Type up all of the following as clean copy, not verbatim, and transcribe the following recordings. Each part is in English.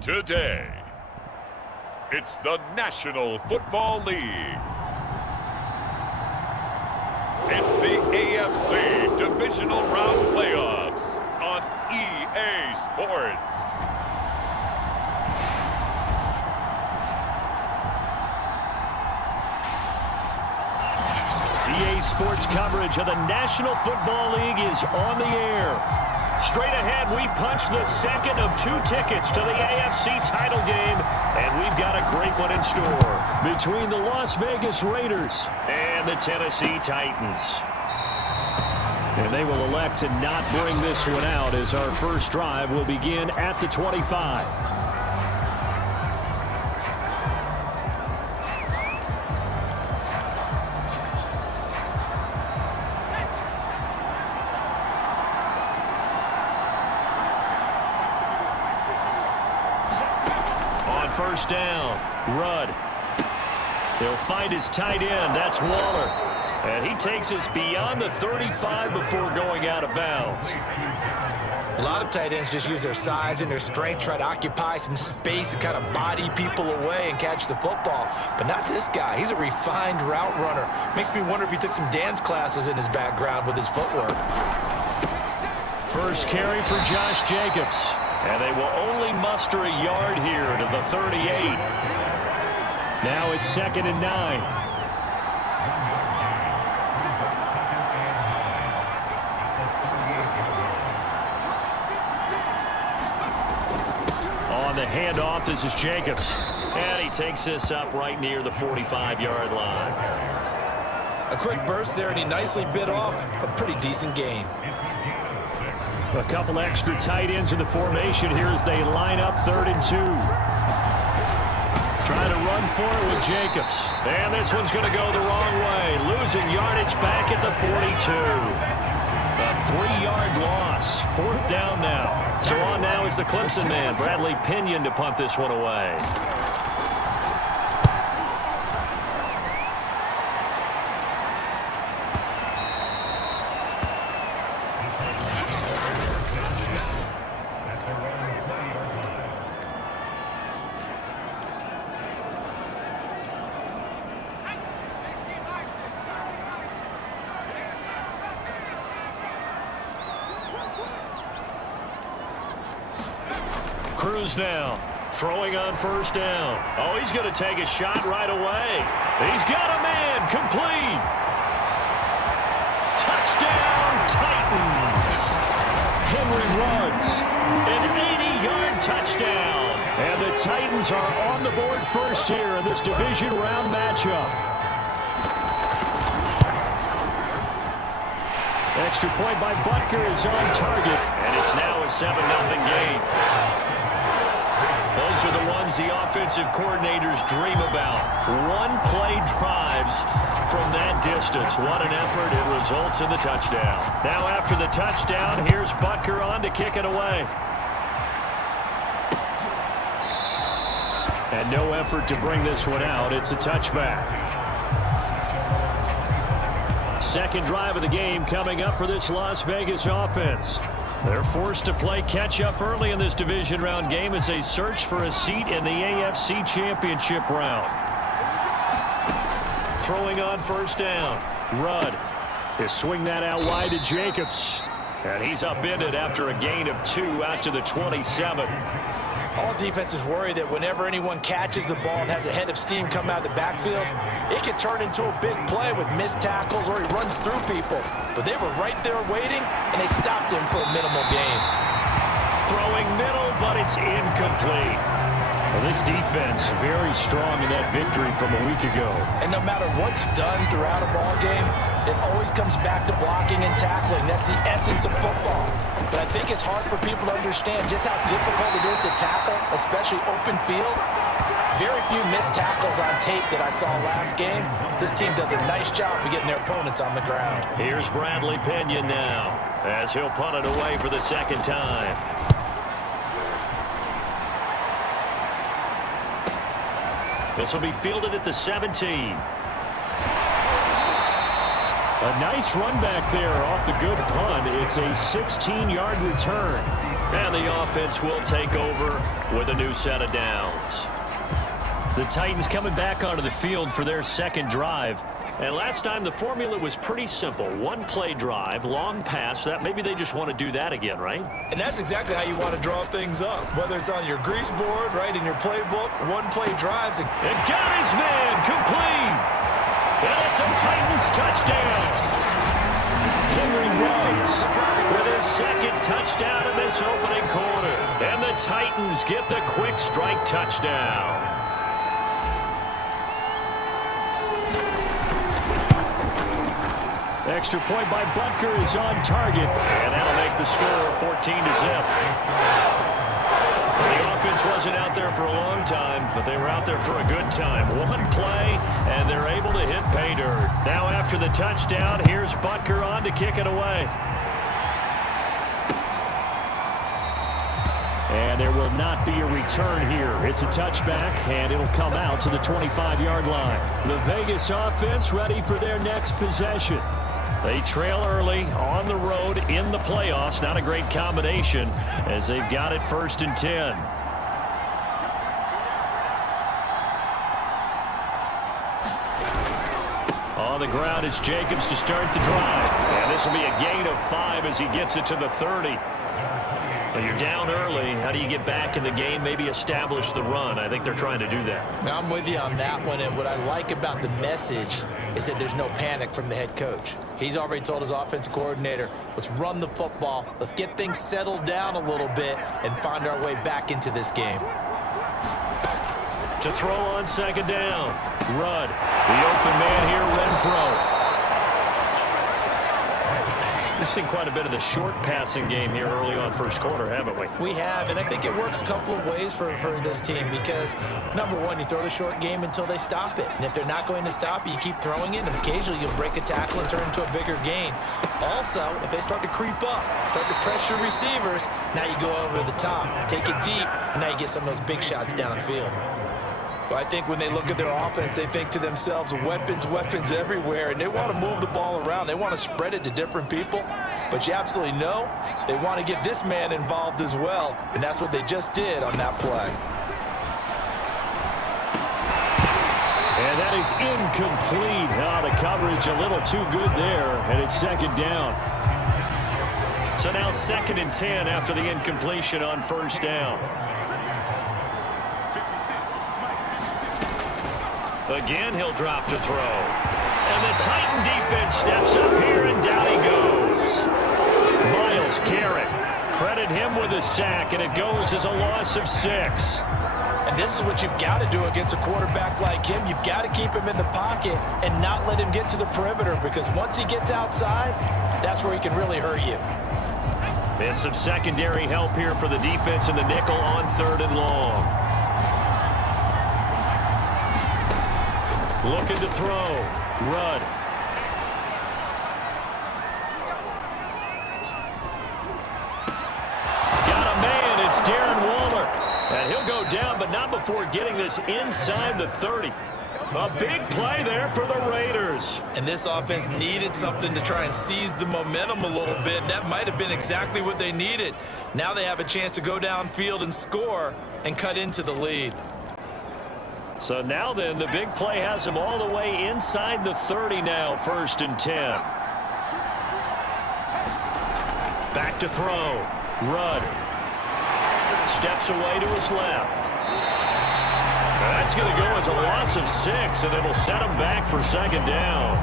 Today, it's the National Football League. It's the AFC Divisional Round Playoffs on EA Sports. EA Sports coverage of the National Football League is on the air. Straight ahead, we punch the second of 2 tickets to the AFC title game, and we've got a great one in store between the Las Vegas Raiders and the Tennessee Titans. And they will elect to not bring this one out as our first drive will begin at the 25. First down, Rudd. He'll find his tight end. That's Waller. And he takes us beyond the 35 before going out of bounds. A lot of tight ends just use their size and their strength, try to occupy some space and kind of body people away and catch the football. But not this guy. He's a refined route runner. Makes me wonder if he took some dance classes in his background with his footwork. First carry for Josh Jacobs. And they will only muster a yard here to the 38. Now it's 2nd and 9. On the handoff, this is Jacobs. And he takes this up right near the 45-yard line. A quick burst there, and he nicely bit off a pretty decent gain. A couple extra tight ends in the formation here as they line up 3rd and 2. Trying to run for it with Jacobs. And this one's going to go the wrong way. Losing yardage back at the 42. A 3-yard loss. 4th down now. So on now is the Clemson man, Bradley Pinion, to punt this one away. Cruz now, throwing on 1st down. Oh, he's going to take a shot right away. He's got a man, complete. Touchdown, Titans. Henry runs, an 80-yard touchdown. And the Titans are on the board first here in this division round matchup. Extra point by Butker is on target. And it's now a 7-0 game. Those are the ones the offensive coordinators dream about. One-play drives from that distance. What an effort. It results in the touchdown. Now after the touchdown, here's Butker on to kick it away. And no effort to bring this one out. It's a touchback. Second drive of the game coming up for this Las Vegas offense. They're forced to play catch-up early in this division round game as they search for a seat in the AFC Championship round. Throwing on 1st down. Rudd. He'll swing that out wide to Jacobs. And he's upended after a gain of 2 out to the 27. All defenses worry that whenever anyone catches the ball and has a head of steam come out of the backfield, it can turn into a big play with missed tackles or he runs through people. But they were right there waiting, and they stopped him for a minimal gain. Throwing middle, but it's incomplete. Well, this defense very strong in that victory from a week ago. And no matter what's done throughout a ball game, it always comes back to blocking and tackling. That's the essence of football. But I think it's hard for people to understand just how difficult it is to tackle, especially open field. Very few missed tackles on tape that I saw last game. This team does a nice job of getting their opponents on the ground. Here's Bradley Pinion now as he'll punt it away for the 2nd time. This will be fielded at the 17. A nice run back there off the good punt. It's a 16-yard return. And the offense will take over with a new set of downs. The Titans coming back onto the field for their second drive. And last time the formula was pretty simple. One-play drive, long pass. That maybe they just want to do that again, right? And that's exactly how you want to draw things up. Whether it's on your grease board, right, in your playbook, one-play drives. And got his man complete. And it's a Titans touchdown. Henry Ruggs with his second touchdown in this opening quarter. And the Titans get the quick strike touchdown. Extra point by Butker is on target, and that'll make the score 14-0. The offense wasn't out there for a long time, but they were out there for a good time. One play, and they're able to hit pay dirt. Now after the touchdown, here's Butker on to kick it away. And there will not be a return here. It's a touchback, and it'll come out to the 25-yard line. The Vegas offense ready for their next possession. They trail early on the road in the playoffs. Not a great combination as they've got it 1st and 10. On the ground, it's Jacobs to start the drive. And this will be a gain of 5 as he gets it to the 30. Well, you're down early. How do you get back in the game? Maybe establish the run. I think they're trying to do that. Now, I'm with you on that one, and what I like about the message is that there's no panic from the head coach. He's already told his offensive coordinator, let's run the football, let's get things settled down a little bit and find our way back into this game. To throw on second down, Rudd. The open man here, Renfro. We've seen quite a bit of the short passing game here early on first quarter, haven't we? We have, and I think it works a couple of ways for this team because, number one, you throw the short game until they stop it. And if they're not going to stop it, you keep throwing it, and occasionally you'll break a tackle and turn into a bigger gain. Also, if they start to creep up, start to pressure receivers, now you go over the top, take it deep, and now you get some of those big shots downfield. Well, I think when they look at their offense, they think to themselves, weapons, weapons everywhere, and they want to move the ball around. They want to spread it to different people, but you absolutely know they want to get this man involved as well, and that's what they just did on that play. And that is incomplete. The coverage a little too good there, and it's second down. So now 2nd and 10 after the incompletion on first down. Again, he'll drop to throw. And the Titan defense steps up here, and down he goes. Myles Garrett, credit him with a sack, and it goes as a loss of 6. And this is what you've got to do against a quarterback like him. You've got to keep him in the pocket and not let him get to the perimeter, because once he gets outside, that's where he can really hurt you. And some secondary help here for the defense in the nickel on 3rd and long. Looking to throw. Rudd. Got a man. It's Darren Waller. And he'll go down, but not before getting this inside the 30. A big play there for the Raiders. And this offense needed something to try and seize the momentum a little bit. That might have been exactly what they needed. Now they have a chance to go downfield and score and cut into the lead. So now then, the big play has him all the way inside the 30 now, 1st and 10. Back to throw. Rudd. Steps away to his left. That's going to go as a loss of 6, and it'll set him back for 2nd down.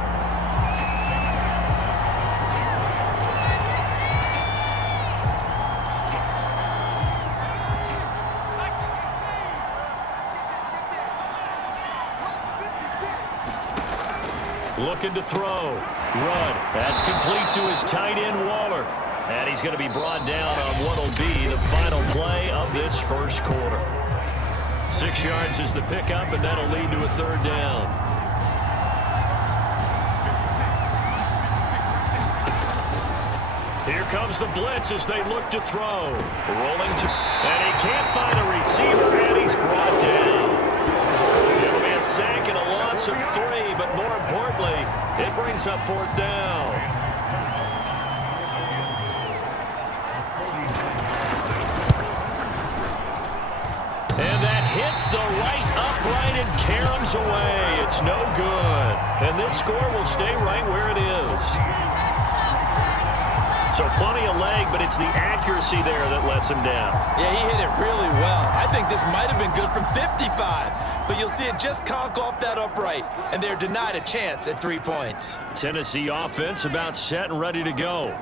Looking to throw. Rudd. That's complete to his tight end, Waller. And he's going to be brought down on what will be the final play of this first quarter. 6 yards is the pickup, and that'll lead to a 3rd down. Here comes the blitz as they look to throw. Rolling to, and he can't find a receiver, and he's brought down. It'll be a sack and a loss of 3, but more importantly, it brings up 4th down. Hayden caroms away. It's no good. And this score will stay right where it is. So plenty of leg, but it's the accuracy there that lets him down. Yeah, he hit it really well. I think this might have been good from 55, but you'll see it just conk off that upright, and they're denied a chance at 3 points. Tennessee offense about set and ready to go.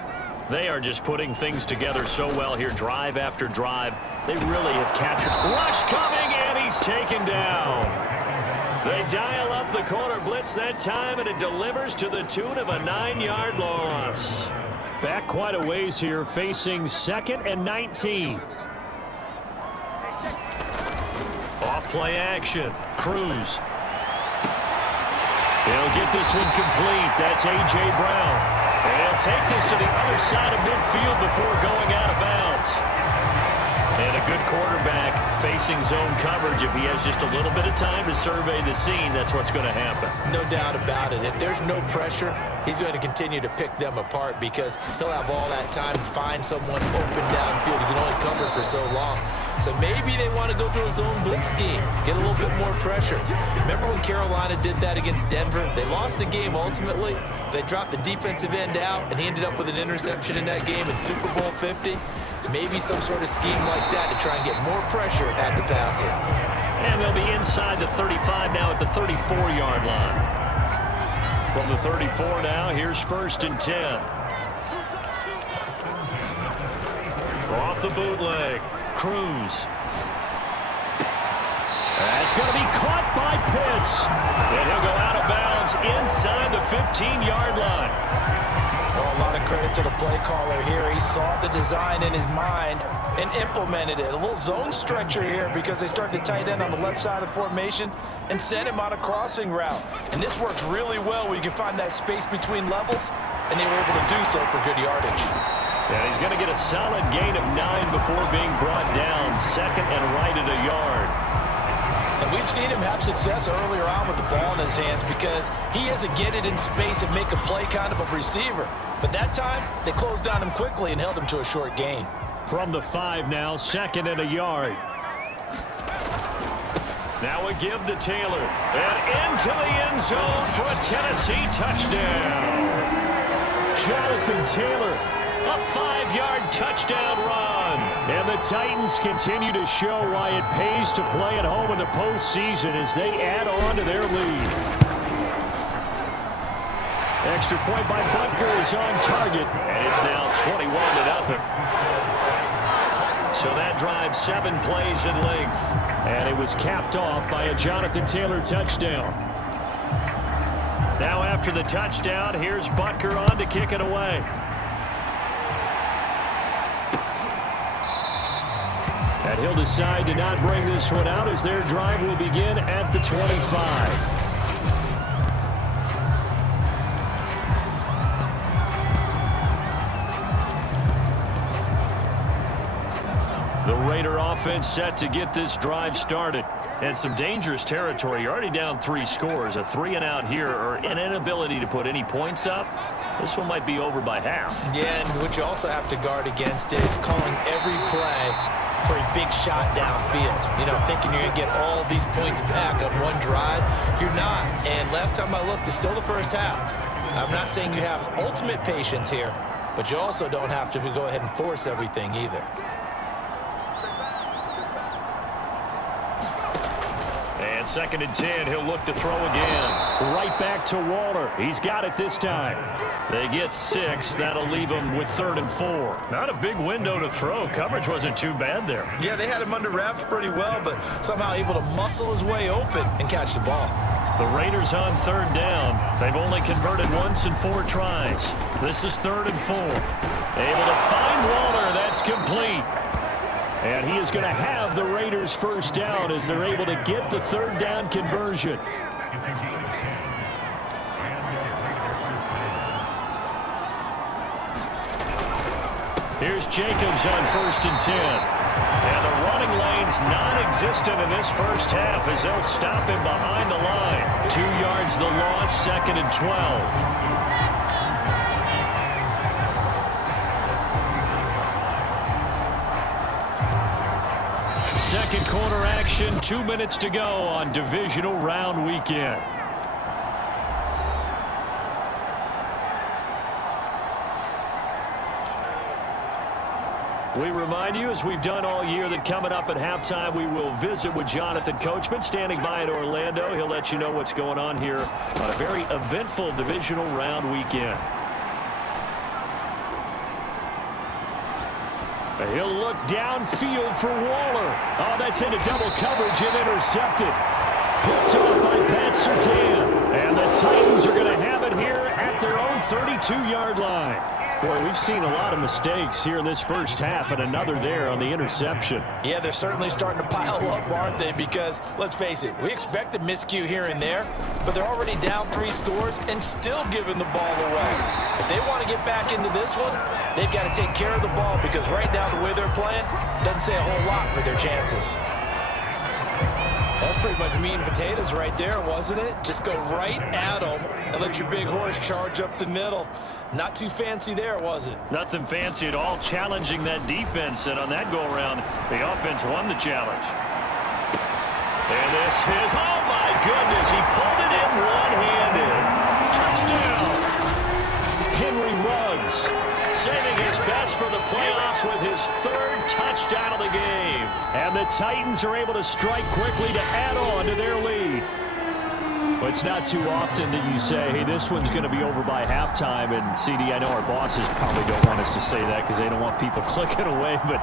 They are just putting things together so well here, drive after drive. They really have captured. Rush coming, and he's taken down. They dial up the corner blitz that time, and it delivers to the tune of a 9-yard loss. Back quite a ways here, facing 2nd and 19. Off play action. Cruz. He'll get this one complete. That's A.J. Brown. And he'll take this to the other side of midfield before going out of bounds. And a good quarterback facing zone coverage. If he has just a little bit of time to survey the scene, that's what's going to happen. No doubt about it. If there's no pressure, he's going to continue to pick them apart because he'll have all that time to find someone open downfield. He can only cover for so long. So maybe they want to go to a zone blitz scheme, get a little bit more pressure. Remember when Carolina did that against Denver? They lost the game ultimately. They dropped the defensive end out, and he ended up with an interception in that game in Super Bowl 50. Maybe some sort of scheme like that to try and get more pressure at the passer. And they'll be inside the 35 now at the 34-yard line. From the 34 now, here's 1st and 10. Off the bootleg. Cruz. That's going to be caught by Pitts. And he'll go out of bounds inside the 15-yard line. Well, a lot of credit to the play caller here. He saw the design in his mind and implemented it. A little zone stretcher here because they start the tight end on the left side of the formation and send him on a crossing route. And this works really well where you can find that space between levels, and they were able to do so for good yardage. And he's going to get a solid gain of 9 before being brought down, 2nd and right at a yard. And we've seen him have success earlier on with the ball in his hands because he is a get it in space and make a play kind of a receiver. But that time, they closed on him quickly and held him to a short gain. From the 5 now, 2nd and a yard. Now a give to Taylor. And into the end zone for a Tennessee touchdown. Jonathan Taylor, a 5-yard touchdown run. And the Titans continue to show why it pays to play at home in the postseason as they add on to their lead. Extra point by Butker is on target, and it's now 21-0. So that drive 7 plays in length, and it was capped off by a Jonathan Taylor touchdown. Now after the touchdown, here's Butker on to kick it away. And he'll decide to not bring this one out as their drive will begin at the 25. The Raider offense set to get this drive started. And some dangerous territory. You're already down 3 scores. A 3-and-out here or an inability to put any points up. This one might be over by half. Yeah, and what you also have to guard against is calling every play for a big shot downfield. You know, thinking you're going to get all these points back on one drive. You're not. And last time I looked, it's still the first half. I'm not saying you have ultimate patience here, but you also don't have to go ahead and force everything either. And 2nd and 10, he'll look to throw again. Right back to Waller. He's got it this time. They get 6. That'll leave him with 3rd and 4. Not a big window to throw. Coverage wasn't too bad there. Yeah, they had him under wraps pretty well, but somehow able to muscle his way open and catch the ball. The Raiders on 3rd down. They've only converted once in 4 tries. This is 3rd and 4. Able to find Waller. That's complete. And he is going to have the Raiders first down as they're able to get the 3rd down conversion. Here's Jacobs on 1st and 10. And the running lane's non-existent in this first half as they'll stop him behind the line. 2 yards the loss, 2nd and 12. Second corner action. 2 minutes to go on divisional round weekend. We remind you, as we've done all year, that coming up at halftime, we will visit with Jonathan Coachman, standing by in Orlando. He'll let you know what's going on here on a very eventful divisional round weekend. He'll look downfield for Waller. Oh, that's into double coverage and intercepted. Picked off by Pat Surtain. And the Titans are going to have it here at their own 32-yard line. Boy, we've seen a lot of mistakes here in this first half, and another there on the interception. Yeah, they're certainly starting to pile up, aren't they? Because, let's face it, we expect a miscue here and there, but they're already down 3 scores and still giving the ball away. If they want to get back into this one, they've got to take care of the ball, because right now the way they're playing doesn't say a whole lot for their chances. That's pretty much meat and potatoes right there, wasn't it? Just go right at them and let your big horse charge up the middle. Not too fancy there, was it? Nothing fancy at all, challenging that defense, and on that go-around, the offense won the challenge. And this is, oh my goodness, he pulled it in one-handed. Touchdown! Henry Ruggs saving his best for the playoffs with his 3rd touchdown of the game. And the Titans are able to strike quickly to add on to their lead. But it's not too often that you say, hey, this one's going to be over by halftime. And, CD, I know our bosses probably don't want us to say that because they don't want people clicking away, but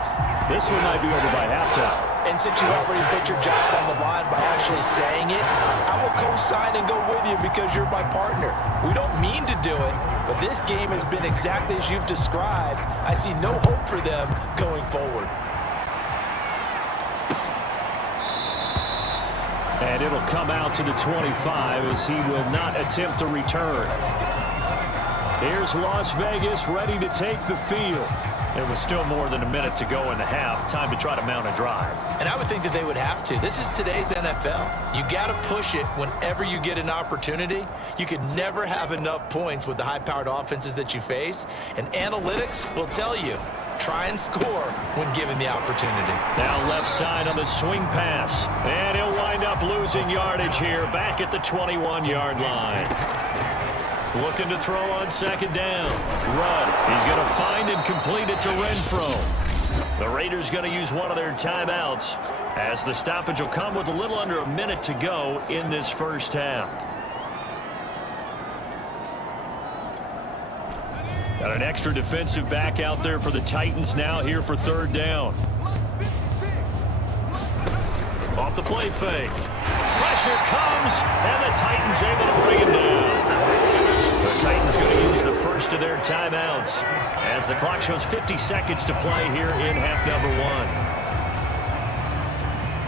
this one might be over by halftime. And since you already put your job on the line by actually saying it, I will co-sign and go with you because you're my partner. We don't mean to do it, but this game has been exactly as you've described. I see no hope for them going forward. And it'll come out to the 25 as he will not attempt a return. Here's Las Vegas ready to take the field. There was still more than a minute to go in the half. Time to try to mount a drive. And I would think that they would have to. This is today's NFL. You got to push it whenever you get an opportunity. You can never have enough points with the high-powered offenses that you face. And analytics will tell you, try and score when given the opportunity. Now left side on the swing pass. And he'll wind up losing yardage here back at the 21-yard line. Looking to throw on 2nd down. Rudd, he's going to find and complete it to Renfro. The Raiders going to use one of their timeouts as the stoppage will come with a little under a minute to go in this first half. Got an extra defensive back out there for the Titans now here for 3rd down. Off the play fake. Pressure comes, and the Titans able to bring it down. The Titans going to use the first of their timeouts as the clock shows 50 seconds to play here in half number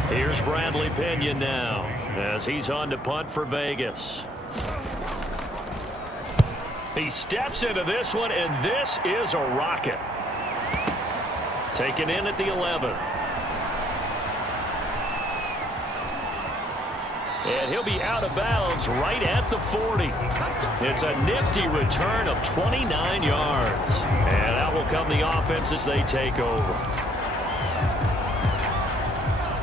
1. Here's Bradley Pinion now as he's on to punt for Vegas. He steps into this one, and this is a rocket. Taken in at the 11. And he'll be out of bounds right at the 40. It's a nifty return of 29 yards. And that will come the offense as they take over.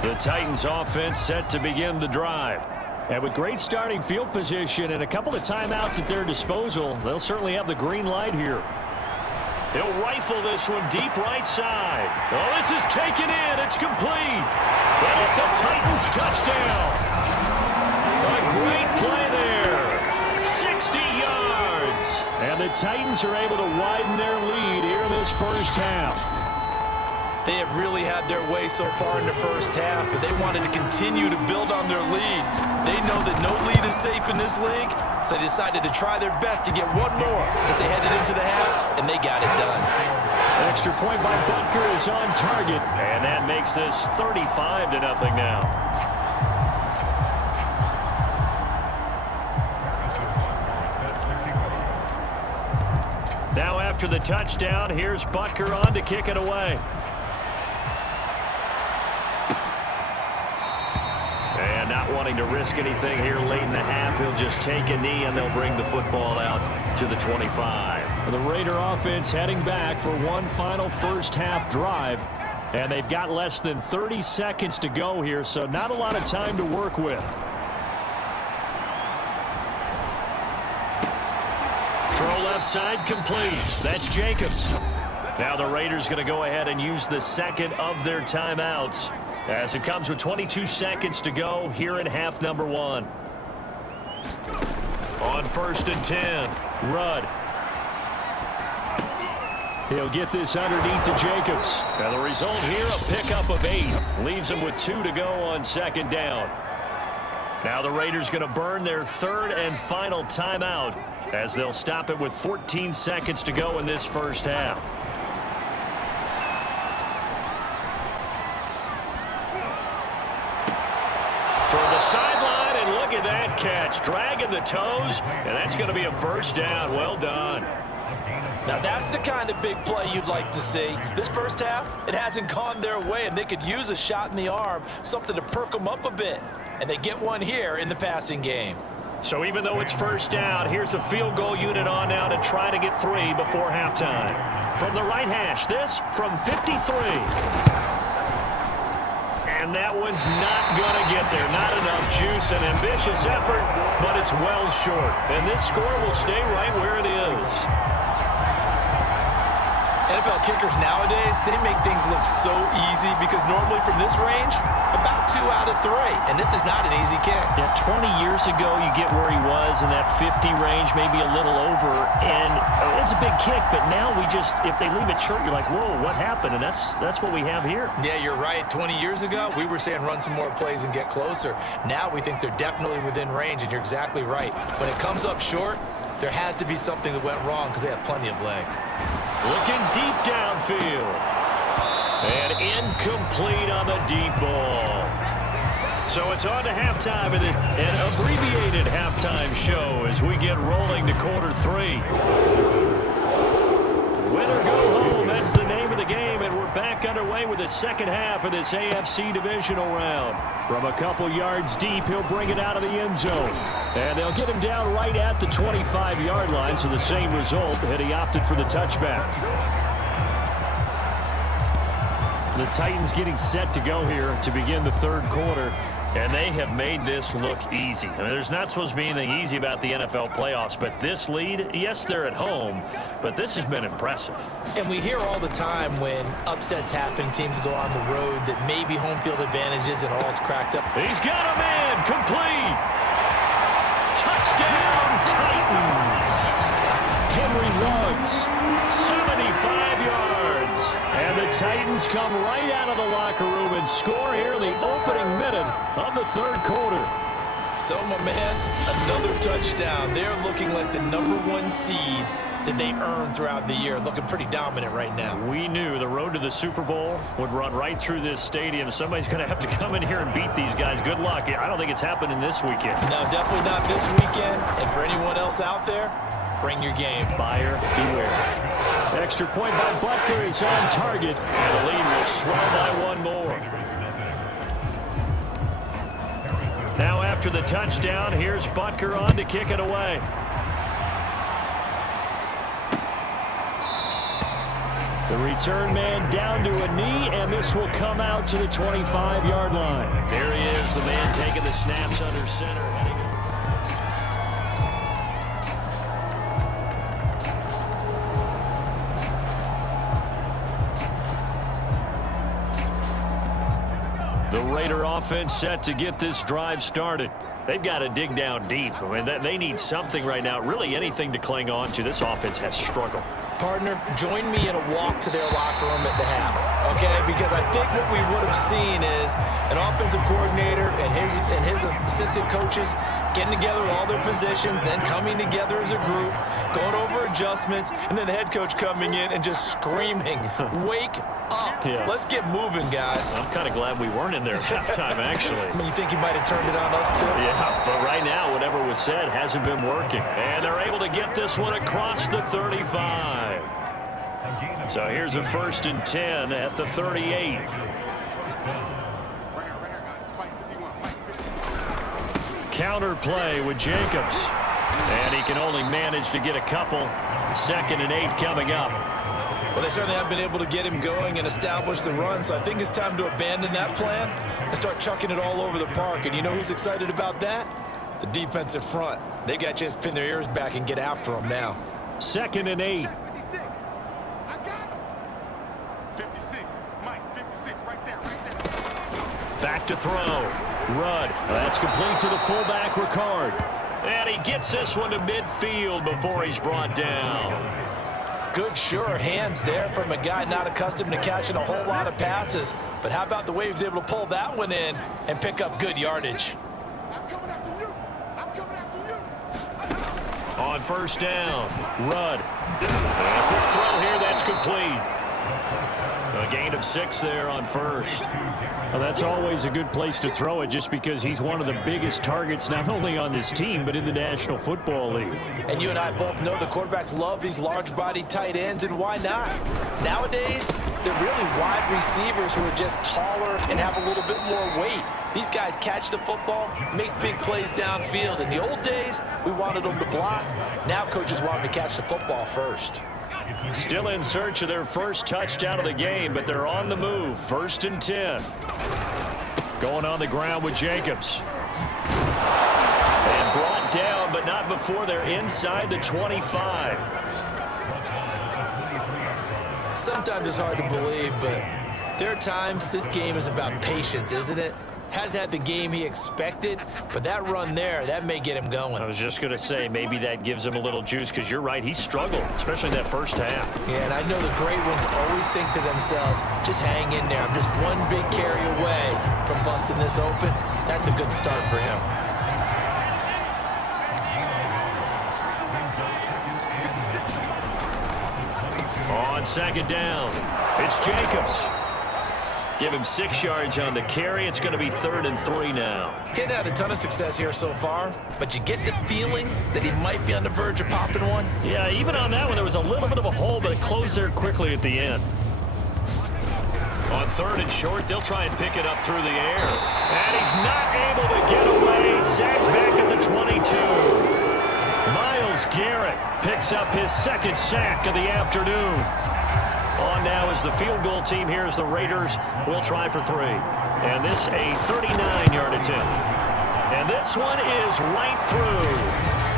The Titans offense set to begin the drive. And with great starting field position and a couple of timeouts at their disposal, they'll certainly have the green light here. He'll rifle this one deep right side. Oh, this is taken in. It's complete. And it's a Titans touchdown. A great play there. 60 yards. And the Titans are able to widen their lead here in this first half. They have really had their way so far in the first half, but they wanted to continue to build on their lead. They know that no lead is safe in this league, so they decided to try their best to get one more as they headed into the half, and they got it done. Extra point by Butker is on target, and that makes this 35-0 now. Now after the touchdown, here's Butker on to kick it away. And not wanting to risk anything here late in the half, he'll just take a knee and they'll bring the football out to the 25. The Raider offense heading back for one final first half drive. And they've got less than 30 seconds to go here, so not a lot of time to work with. Throw left side complete. That's Jacobs. Now the Raiders going to go ahead and use the second of their timeouts as it comes with 22 seconds to go here in half number 1. On 1st and 10, Rudd. He'll get this underneath to Jacobs. And the result here, a pickup of 8. Leaves him with 2 to go on 2nd down. Now the Raiders going to burn their 3rd and final timeout as they'll stop it with 14 seconds to go in this first half. From the sideline, and look at that catch. Dragging the toes, and that's going to be a first down. Well done. Now that's the kind of big play you'd like to see. This first half, it hasn't gone their way, and they could use a shot in the arm, something to perk them up a bit. And they get one here in the passing game. So even though it's first down, here's the field goal unit on now to try to get 3 before halftime. From the right hash, this from 53. And that one's not going to get there. Not enough juice. An ambitious effort, but it's well short. And this score will stay right where it is. NFL kickers nowadays, they make things look so easy because normally from this range, about 2 out of 3. And this is not an easy kick. Yeah, 20 years ago, you get where he was in that 50 range, maybe a little over. And it's a big kick, but now we just, if they leave it short, you're like, whoa, what happened? And that's what we have here. Yeah, you're right. 20 years ago, we were saying run some more plays and get closer. Now we think they're definitely within range, and you're exactly right. When it comes up short, there has to be something that went wrong because they have plenty of leg. Looking deep downfield. And incomplete on the deep ball. So it's on to halftime of this, an abbreviated halftime show as we get rolling to quarter 3. Win or go home, that's the name of the game, and we're back underway with the second half of this AFC divisional round. From a couple yards deep, he'll bring it out of the end zone. And they'll get him down right at the 25-yard line, so the same result, and he opted for the touchback. The Titans getting set to go here to begin the 3rd quarter. And they have made this look easy. I mean, there's not supposed to be anything easy about the NFL playoffs, but this lead, yes, they're at home, but this has been impressive. And we hear all the time when upsets happen, teams go on the road, that maybe home field advantages and all it's cracked up. He's got a man, complete. Touchdown, Titans. Henry Ruggs, 75 yards. And the Titans come right out of the locker room and score here in the opening minute of the 3rd quarter. So, my man, another touchdown. They're looking like the #1 seed that they earned throughout the year. Looking pretty dominant right now. We knew the road to the Super Bowl would run right through this stadium. Somebody's going to have to come in here and beat these guys. Good luck. I don't think it's happening this weekend. No, definitely not this weekend. And for anyone else out there, bring your game. Buyer beware. Extra point by Butker is on target, and the lead will swell by 1 more. Now after the touchdown, here's Butker on to kick it away. The return man down to a knee, and this will come out to the 25-yard line. There he is, the man taking the snaps under center. The Raider offense set to get this drive started. They've got to dig down deep. I mean, they need something right now, really anything to cling on to. This offense has struggled. Partner, join me in a walk to their locker room at the half, okay? Because I think what we would have seen is an offensive coordinator and his assistant coaches getting together with all their positions, then coming together as a group, going over adjustments, and then the head coach coming in and just screaming, wake up. Yeah. Let's get moving, guys. I'm kind of glad we weren't in there at halftime, actually. I mean, you think he might have turned it on us, too? Yeah, but right now, whatever was said hasn't been working. And they're able to get this one across the 35. So here's a 1st and 10 at the 38. Counter play with Jacobs. And he can only manage to get a couple. 2nd and 8 coming up. Well, they certainly have been able to get him going and establish the run, so I think it's time to abandon that plan and start chucking it all over the park. And you know who's excited about that? The defensive front. They got a chance to pin their ears back and get after him now. 2nd and 8. 56. Mike, 56, right there, right there. Back to throw. Rudd. That's complete to the fullback, Ricard. And he gets this one to midfield before he's brought down. Good, sure hands there from a guy not accustomed to catching a whole lot of passes. But how about the way he was able to pull that one in and pick up good yardage? I'm coming after you. I'm coming after you. On 1st down, Rudd. And a quick throw here, that's complete. A gain of 6 there on 1st. Well, that's always a good place to throw it just because he's one of the biggest targets not only on this team but in the National Football League. And you and I both know the quarterbacks love these large-bodied tight ends, and why not? Nowadays, they're really wide receivers who are just taller and have a little bit more weight. These guys catch the football, make big plays downfield. In the old days, we wanted them to block. Now coaches want them to catch the football first. Still in search of their first touchdown of the game, but they're on the move. 1st and 10. Going on the ground with Jacobs. And brought down, but not before they're inside the 25. Sometimes it's hard to believe, but there are times this game is about patience, isn't it? Has had the game he expected, but that run there, that may get him going. I was just going to say, maybe that gives him a little juice, because you're right, he struggled, especially in that first half. Yeah, and I know the great ones always think to themselves, just hang in there. I'm just one big carry away from busting this open. That's a good start for him. On 2nd down, it's Jacobs. Give him 6 yards on the carry. It's going to be 3rd and 3 now. Getting had a ton of success here so far, but you get the feeling that he might be on the verge of popping one. Yeah, even on that one, there was a little bit of a hole, but it closed there quickly at the end. On 3rd and short, they'll try and pick it up through the air. And he's not able to get away. Sacked back at the 22. Myles Garrett picks up his 2nd sack of the afternoon. On now is the field goal team here as the Raiders will try for 3. And this a 39-yard attempt. And this one is right through.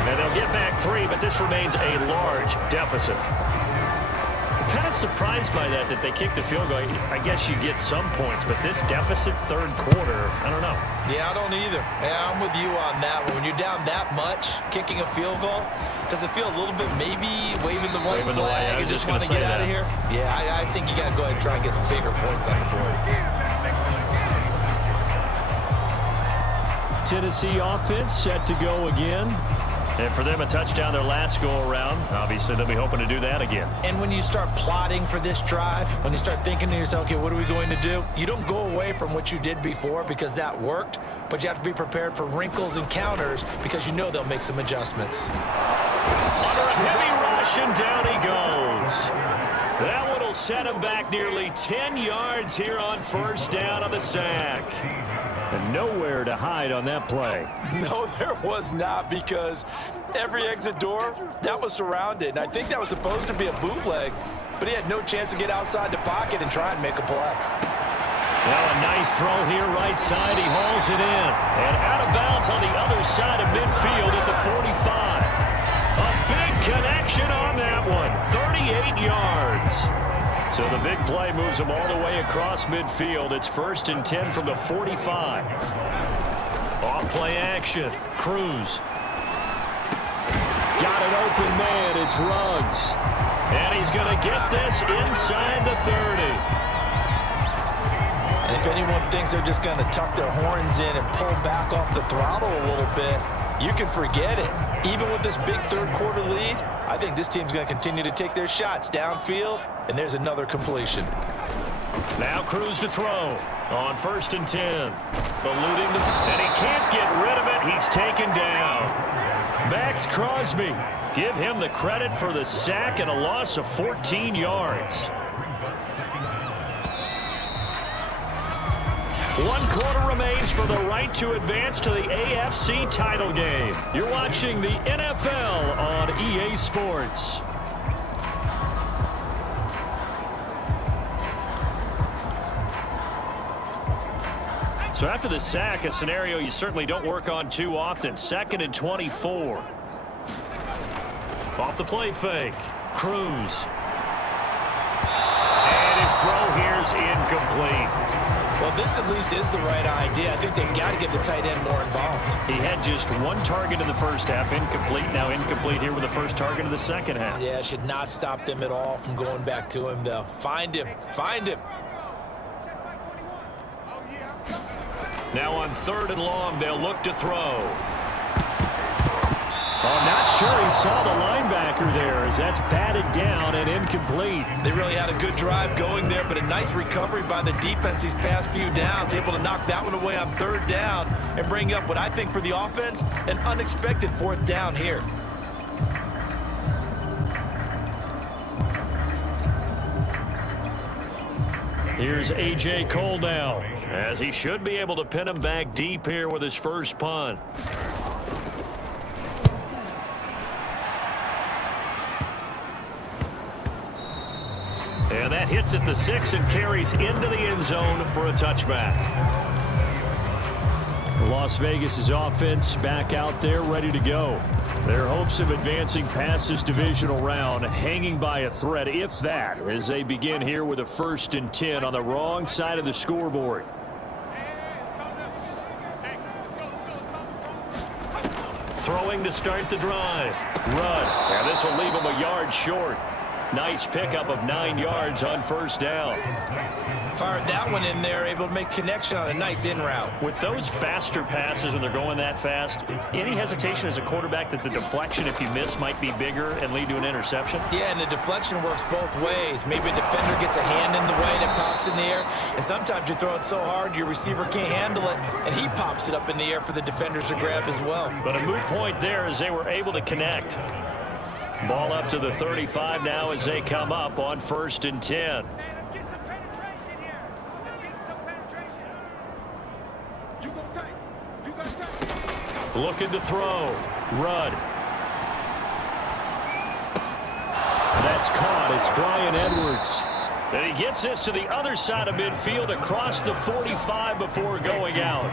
And they'll get back 3, but this remains a large deficit. I'm kind of surprised by that they kicked the field goal. I guess you get some points, but this deficit 3rd quarter, I don't know. Yeah, I don't either. Yeah, I'm with you on that one. When you're down that much, kicking a field goal, does it feel a little bit maybe waving the white flag and just want to get out of here? Yeah, I think you got to go ahead and try and get some bigger points on the board. Tennessee offense set to go again. And for them, a touchdown their last go-around. Obviously, they'll be hoping to do that again. And when you start plotting for this drive, when you start thinking to yourself, okay, what are we going to do? You don't go away from what you did before because that worked, but you have to be prepared for wrinkles and counters because you know they'll make some adjustments. Under a heavy rush, and down he goes. That one will set him back nearly 10 yards here on 1st down on the sack. And nowhere to hide on that play. No, there was not, because every exit door, that was surrounded. And I think that was supposed to be a bootleg, but he had no chance to get outside the pocket and try and make a play. Well, a nice throw here right side. He hauls it in. And out of bounds on the other side of midfield at the 45. A big connection on that one. 38 yards. So the big play moves them all the way across midfield. It's 1st and 10 from the 45. Off play action. Cruz. Got an open man. It's Ruggs. And he's going to get this inside the 30. And if anyone thinks they're just going to tuck their horns in and pull back off the throttle a little bit, you can forget it. Even with this big 3rd quarter lead, I think this team's going to continue to take their shots downfield, and there's another completion. Now Cruz to throw on 1st and 10. Eluding the, and he can't get rid of it. He's taken down. Max Crosby. Give him the credit for the sack and a loss of 14 yards. 1 quarter remains for the right to advance to the AFC title game. You're watching the NFL on EA Sports. So after the sack, a scenario you certainly don't work on too often. 2nd and 24. Off the play fake. Cruz. And his throw here's incomplete. Well, this at least is the right idea. I think they've got to get the tight end more involved. He had just one target in the first half, incomplete. Now incomplete here with the first target of the second half. Yeah, should not stop them at all from going back to him, though. Find him. Find him. Now on 3rd and long, they'll look to throw. I'm not sure he saw the linebacker there as that's batted down and incomplete. They really had a good drive going there, but a nice recovery by the defense these past few downs, able to knock that one away on 3rd down and bring up what I think for the offense, an unexpected 4th down here. Here's A.J. Cole now, as he should be able to pin him back deep here with his first punt. And that hits at the 6 and carries into the end zone for a touchback. Las Vegas' offense back out there ready to go. Their hopes of advancing past this divisional round hanging by a thread, if that, as they begin here with a 1st and 10 on the wrong side of the scoreboard. Throwing to start the drive. Rudd. And this will leave him a yard short. Nice pickup of 9 yards on 1st down. Fired that one in there, able to make connection on a nice in route. With those faster passes when they're going that fast, any hesitation as a quarterback that the deflection, if you miss, might be bigger and lead to an interception? Yeah, and the deflection works both ways. Maybe a defender gets a hand in the way and it pops in the air, and sometimes you throw it so hard your receiver can't handle it, and he pops it up in the air for the defenders to grab as well. But a moot point there as they were able to connect. Ball up to the 35 now as they come up on 1st and 10. Looking to throw. Rudd. That's caught. It's Bryan Edwards. And he gets this to the other side of midfield across the 45 before going out.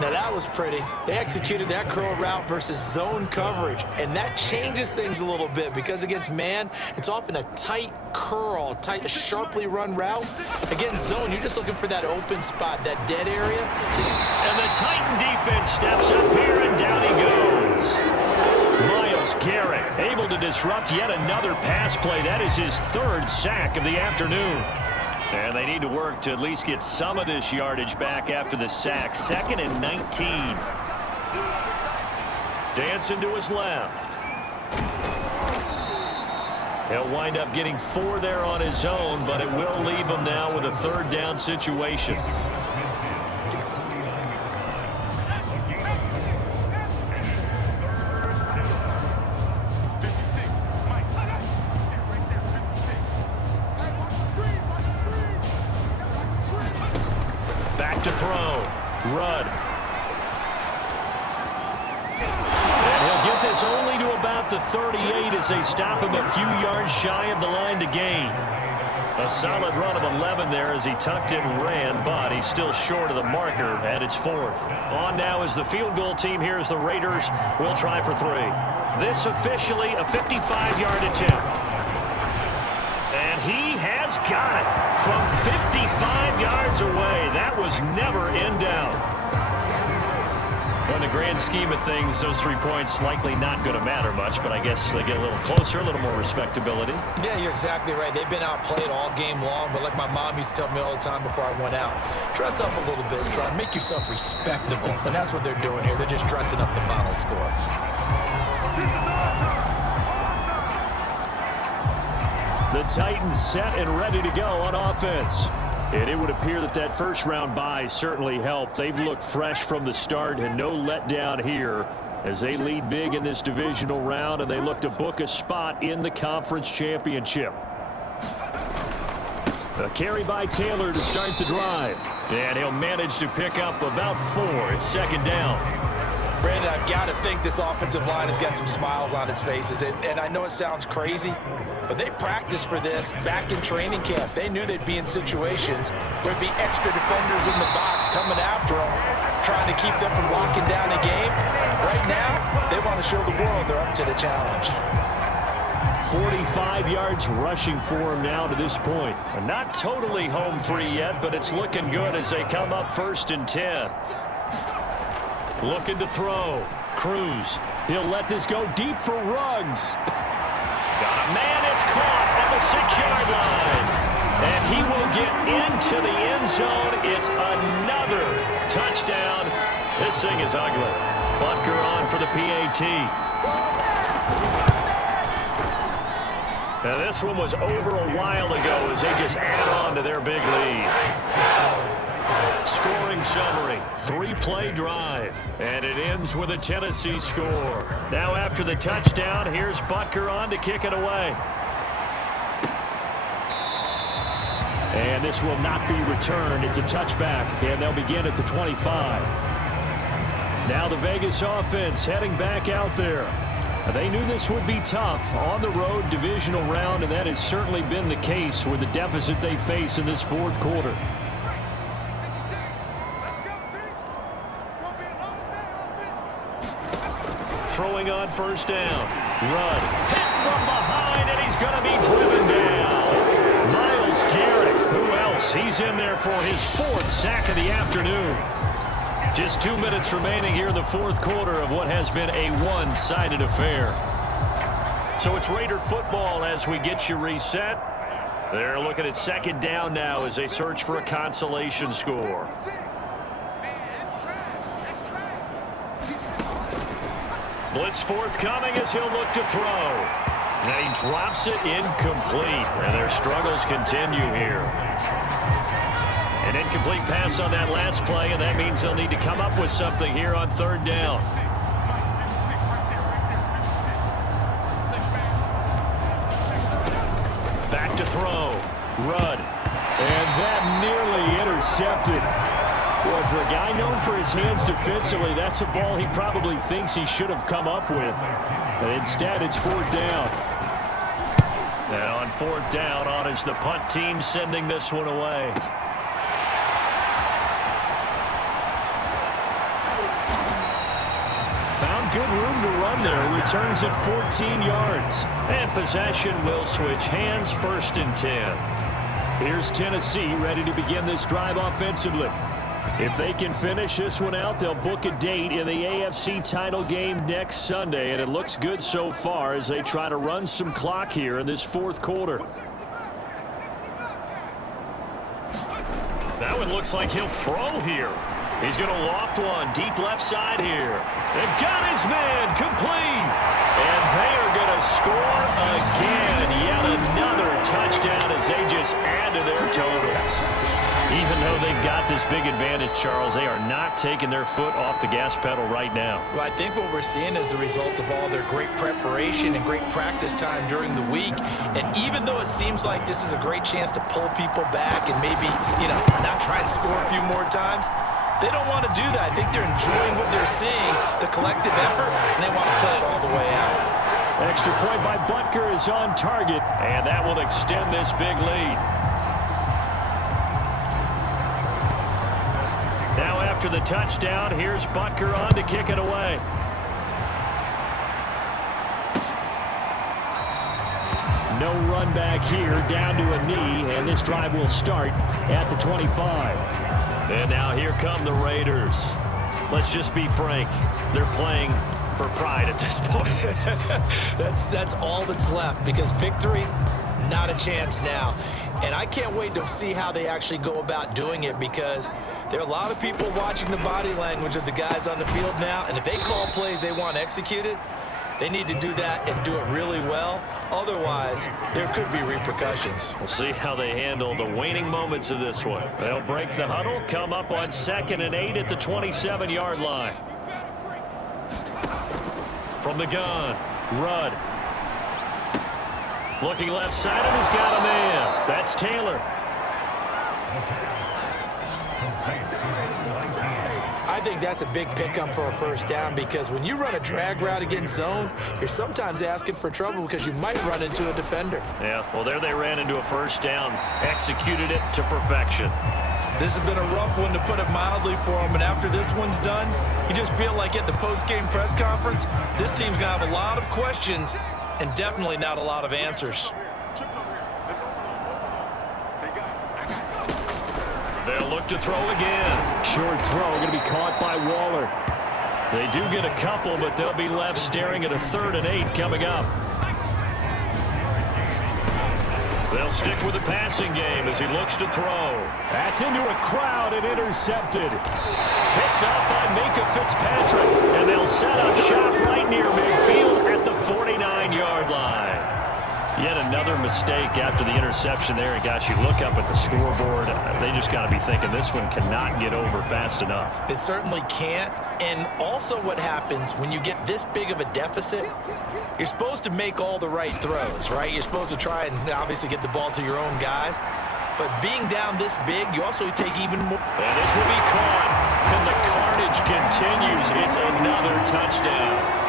Now that was pretty. They executed that curl route versus zone coverage, and that changes things a little bit because against man, it's often a tight curl, tight, sharply run route. Against zone, you're just looking for that open spot, that dead area. And the Titan defense steps up here, and down he goes. Myles Garrett able to disrupt yet another pass play. That is his 3rd sack of the afternoon. And they need to work to at least get some of this yardage back after the sack. 2nd and 19. Dancing to his left. He'll wind up getting 4 there on his own, but it will leave him now with a 3rd down situation. Back to throw. Rudd. And he'll get this only to about the 38 as they stop him a few yards shy of the line to gain. A solid run of 11 there as he tucked it and ran, but he's still short of the marker, and it's 4th. On now is the field goal team here as the Raiders will try for 3. This officially a 55-yard attempt. And he has got it from 55 yards away. That was never in doubt. In the grand scheme of things, those 3 points likely not going to matter much, but I guess they get a little closer, a little more respectability. Yeah, you're exactly right. They've been outplayed all game long, but like my mom used to tell me all the time before I went out, dress up a little bit, son. Make yourself respectable. And that's what they're doing here. They're just dressing up the final score. The Titans set and ready to go on offense. And it would appear that that first-round bye certainly helped. They've looked fresh from the start and no letdown here as they lead big in this divisional round, and they look to book a spot in the conference championship. A carry by Taylor to start the drive. And he'll manage to pick up about 4. It's 2nd down. Brandon, I've got to think this offensive line has got some smiles on its faces. And I know it sounds crazy, but they practiced for this back in training camp. They knew they'd be in situations where there'd be extra defenders in the box coming after them, trying to keep them from locking down a game. Right now, they want to show the world they're up to the challenge. 45 yards rushing for him now to this point. And not totally home free yet, but it's looking good as they come up 1st and 10. Looking to throw. Cruz. He'll let this go deep for Ruggs. Got a man. It's caught at the 6-yard line. And he will get into the end zone. It's another touchdown. This thing is ugly. Butker on for the PAT. Now this one was over a while ago as they just add on to their big lead. Scoring summary, 3-play drive, and it ends with a Tennessee score. Now after the touchdown, here's Butker on to kick it away. And this will not be returned. It's a touchback, and they'll begin at the 25. Now the Vegas offense heading back out there. They knew this would be tough on the road divisional round, and that has certainly been the case with the deficit they face in this 4th quarter. Throwing on 1st down. Rudd hit from behind, and he's going to be driven down. Myles Garrett, who else? He's in there for his 4th sack of the afternoon. Just 2 minutes remaining here in the 4th quarter of what has been a one-sided affair. So it's Raider football as we get you reset. They're looking at 2nd down now as they search for a consolation score. Blitz forthcoming as he'll look to throw. And he drops it incomplete. And their struggles continue here. An incomplete pass on that last play, and that means they'll need to come up with something here on 3rd down. Back to throw. Rudd. And that nearly intercepted. Well, for a guy known for his hands defensively, that's a ball he probably thinks he should have come up with. And instead, it's 4th down. And on 4th down, on is the punt team sending this one away. Found good room to run there. Returns at 14 yards. And possession will switch hands, 1st and 10. Here's Tennessee ready to begin this drive offensively. If they can finish this one out, they'll book a date in the AFC title game next Sunday, and it looks good so far as they try to run some clock here in this 4th quarter. That one looks like he'll throw here. He's going to loft one deep left side here. And got his man complete. And they are going to score again. Yet another touchdown as they just add to their totals. Even though they've got this big advantage, Charles, they are not taking their foot off the gas pedal right now. Well, I think what we're seeing is the result of all their great preparation and great practice time during the week. And even though it seems like this is a great chance to pull people back and maybe, not try and score a few more times, they don't want to do that. I think they're enjoying what they're seeing, the collective effort, and they want to play it all the way out. Extra point by Butker is on target, and that will extend this big lead. Now after the touchdown, here's Butker on to kick it away. No run back here, down to a knee, and this drive will start at the 25. And now here come the Raiders. Let's just be frank. They're playing for pride at this point. That's all that's left, because victory, not a chance now. And I can't wait to see how they actually go about doing it, because there are a lot of people watching the body language of the guys on the field now, and if they call plays they want executed, they need to do that and do it really well. Otherwise, there could be repercussions. We'll see how they handle the waning moments of this one. They'll break the huddle, come up on 2nd and 8 at the 27-yard line. From the gun, Rudd. Looking left side, and he's got a man. That's Taylor. I think that's a big pickup for a first down because when you run a drag route against zone, you're sometimes asking for trouble because you might run into a defender. Yeah, well, there they ran into a first down, executed it to perfection. This has been a rough one, to put it mildly, for them, and after this one's done, you just feel like at the post-game press conference, this team's going to have a lot of questions and definitely not a lot of answers. Chips over here. Let's overload. They got it. I got it. They'll look to throw again. Short throw going to be caught by Waller. They do get a couple, but they'll be left staring at a 3rd and 8 coming up. They'll stick with the passing game as he looks to throw. That's into a crowd and intercepted. Picked up by Minkah Fitzpatrick, and they'll set up shop right near midfield at the 49-yard line. Yet another mistake after the interception there. And gosh, you look up at the scoreboard, they just got to be thinking this one cannot get over fast enough. It certainly can't. And also what happens when you get this big of a deficit, you're supposed to make all the right throws, right? You're supposed to try and obviously get the ball to your own guys. But being down this big, you also take even more. And this will be caught, and the carnage continues. It's another touchdown.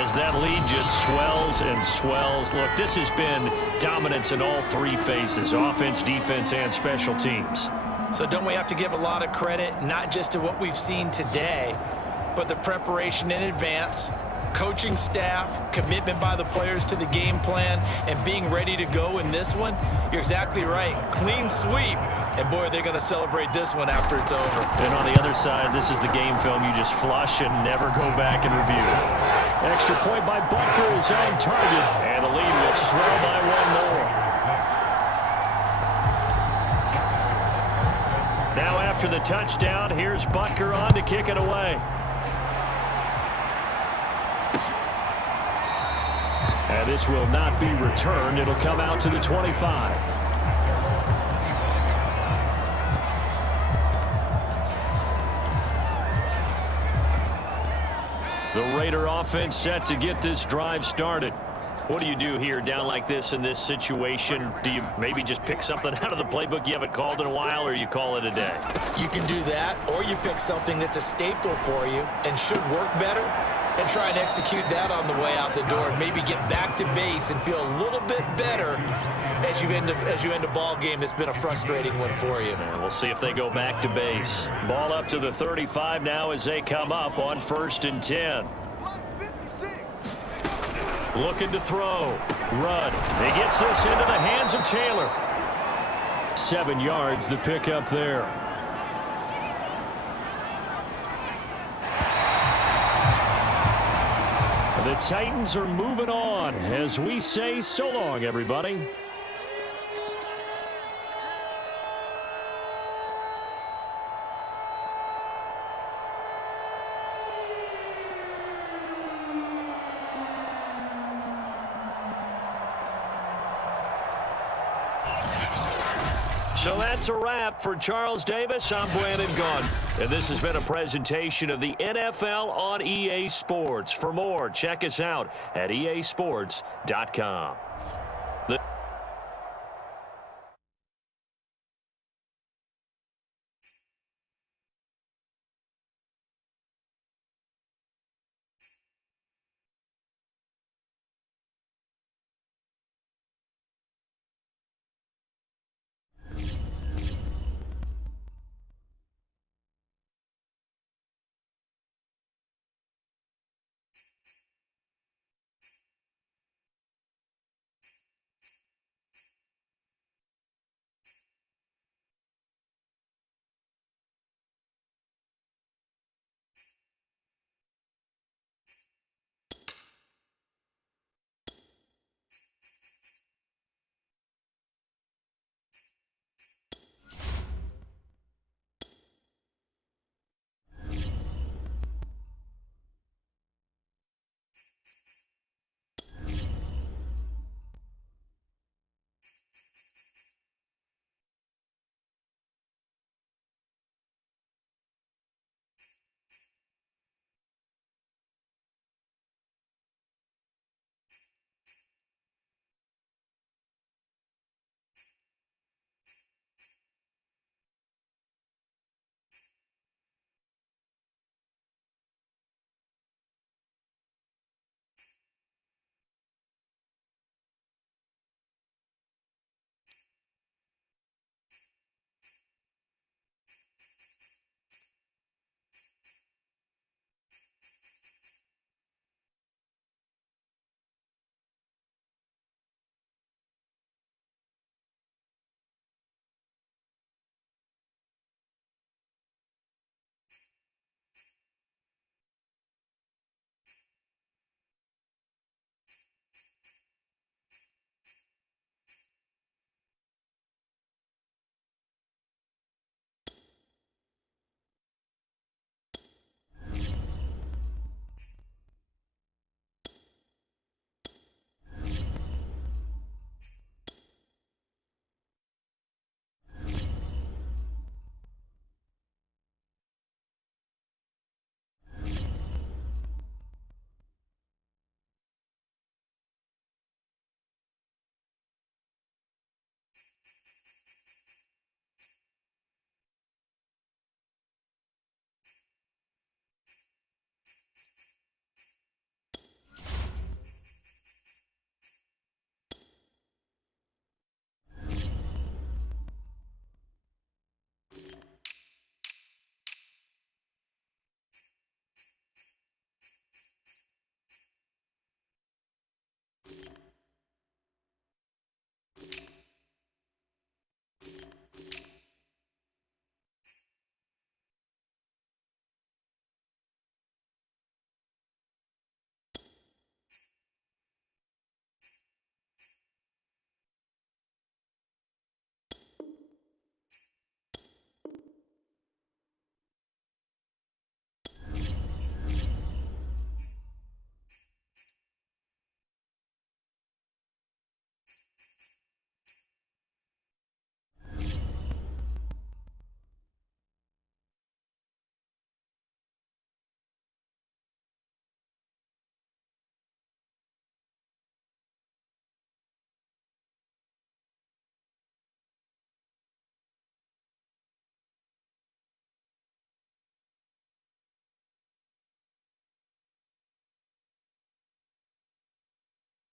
As that lead just swells and swells. Look, this has been dominance in all 3 phases, offense, defense, and special teams. So don't we have to give a lot of credit, not just to what we've seen today, but the preparation in advance, coaching staff, commitment by the players to the game plan, and being ready to go in this one? You're exactly right. Clean sweep. And, boy, they're going to celebrate this one after it's over. And on the other side, this is the game film you just flush and never go back and review. Extra point by Butker is on target. And the lead will swell by 1 more. Now after the touchdown, here's Butker on to kick it away. And this will not be returned. It'll come out to the 25. The Raider offense set to get this drive started. What do you do here down like this in this situation? Do you maybe just pick something out of the playbook you haven't called in a while, or you call it a day? You can do that, or you pick something that's a staple for you and should work better and try and execute that on the way out the door and maybe get back to base and feel a little bit better as you end a ball game that's been a frustrating one for you. And we'll see if they go back to base. Ball up to the 35 now as they come up on 1st and 10. Looking to throw. Run. He gets this into the hands of Taylor. 7 yards, the pickup there. The Titans are moving on as we say so long, everybody. So that's a wrap for Charles Davis. I'm Brandon Gaudin, and this has been a presentation of the NFL on EA Sports. For more, check us out at easports.com.